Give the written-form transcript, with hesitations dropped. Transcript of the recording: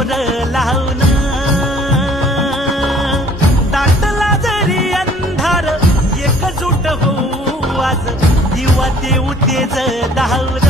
दोर लावून दाटला जरी अंधार एकजूट होऊ आज दिवा देऊ तेज धावून